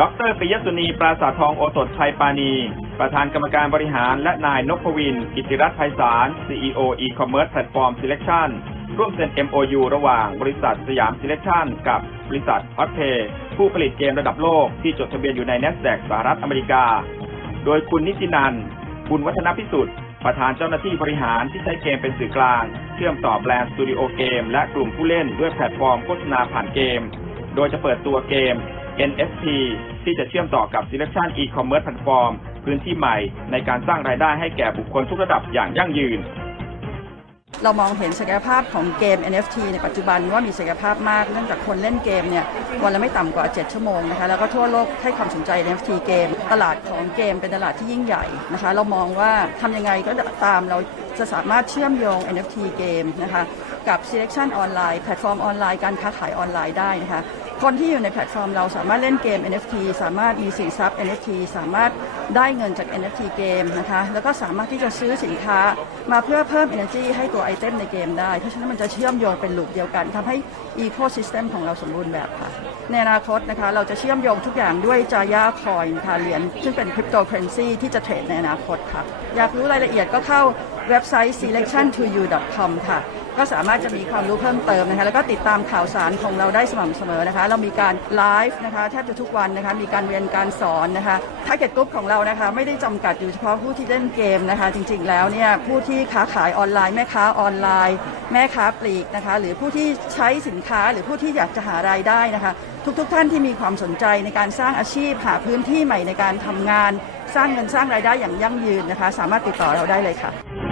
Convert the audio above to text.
ดรปิยสุนีปราสาททองโอสถชัยปานี ประธานกรรมการบริหาร และนายนพวิน กิติรัตน์ไพศาล CEO e-commerce platform selection ร่วมเซ็น MOU ระหว่างบริษัทสยาม selection กับบริษัท Hotpay ผู้ผลิตเกมระดับโลกที่จดทะเบียนอยู่ใน NASDAQ สหรัฐอเมริกา โดยคุณนิตินันท์บุญวัฒนพิสุทธิ์ ประธานเจ้าหน้าที่บริหารที่ใช้เกมเป็นสื่อกลาง เชื่อมต่อแบรนด์สตูดิโอเกมและกลุ่มผู้เล่นด้วยแพลตฟอร์มโฆษณาผ่านเกม โดยจะเปิดตัวเกม NFT ที่จะเชื่อมต่อกับ Selection e-commerce platform พื้นที่ใหม่ในการสร้างรายได้ให้แก่บุคคลทุกระดับอย่างยั่งยืน เรามองเห็นศักยภาพของเกม NFT ในปัจจุบันว่ามีศักยภาพมาก เนื่องจากคนเล่นเกมเนี่ยวันละไม่ต่ำกว่า 7 ชั่วโมงนะคะแล้วก็ทั่วโลกให้ความสนใจ NFT เกม ตลาดของเกมเป็นตลาดที่ยิ่งใหญ่นะคะเรามองว่าทำยังไงก็ตามเราจะสามารถเชื่อมโยง NFT เกมนะคะกับ selection ออนไลน์แพลตฟอร์มออนไลน์การค้าขายออนไลน์ได้นะคะคนที่อยู่ในแพลตฟอร์มเราสามารถเล่นเกม NFT สามารถมีสินทรัพย์ NFT สามารถได้เงินจาก NFT เกมนะคะแล้วก็สามารถที่จะซื้อสินค้ามาเพื่อเพิ่ม energy ให้ตัวไอเทมในเกมได้ เพราะฉะนั้นมันจะเชื่อมโยงเป็นลูปเดียวกันทำให้ ecosystem ของเราสมบูรณ์แบบค่ะในอนาคตนะคะเราจะเชื่อมโยงทุกอย่างด้วยจายาคอยค่ะเหรียญซึ่งเป็นคริปโตเคอเรนซีที่จะเทรดในอนาคตค่ะ อยากรู้รายละเอียดก็เข้าเว็บไซต์ selectiontoyou.com ค่ะ ก็สามารถจะมีความรู้เพิ่มเติมนะคะแล้วก็ติดตามข่าวสารของเราได้สม่ำเสมอนะคะ เรามีการไลฟ์นะคะแทบจะทุกวันนะคะมีการเรียนการสอนนะคะทาร์เก็ตกลุ่มของเรานะคะไม่ได้จำกัดอยู่เฉพาะผู้ที่เล่นเกมนะคะ จริงๆแล้วเนี่ยผู้ที่ค้าขายออนไลน์แม่ค้าออนไลน์ แม่ค้าปลีกนะคะหรือผู้ที่ใช้สินค้าหรือผู้ที่อยากจะหารายได้นะคะ ทุกๆท่านที่มีความสนใจในการสร้างอาชีพหาพื้นที่ใหม่ในการทำงาน สร้างเงินสร้างรายได้อย่างยั่งยืนนะคะ สามารถติดต่อเราได้เลยค่ะ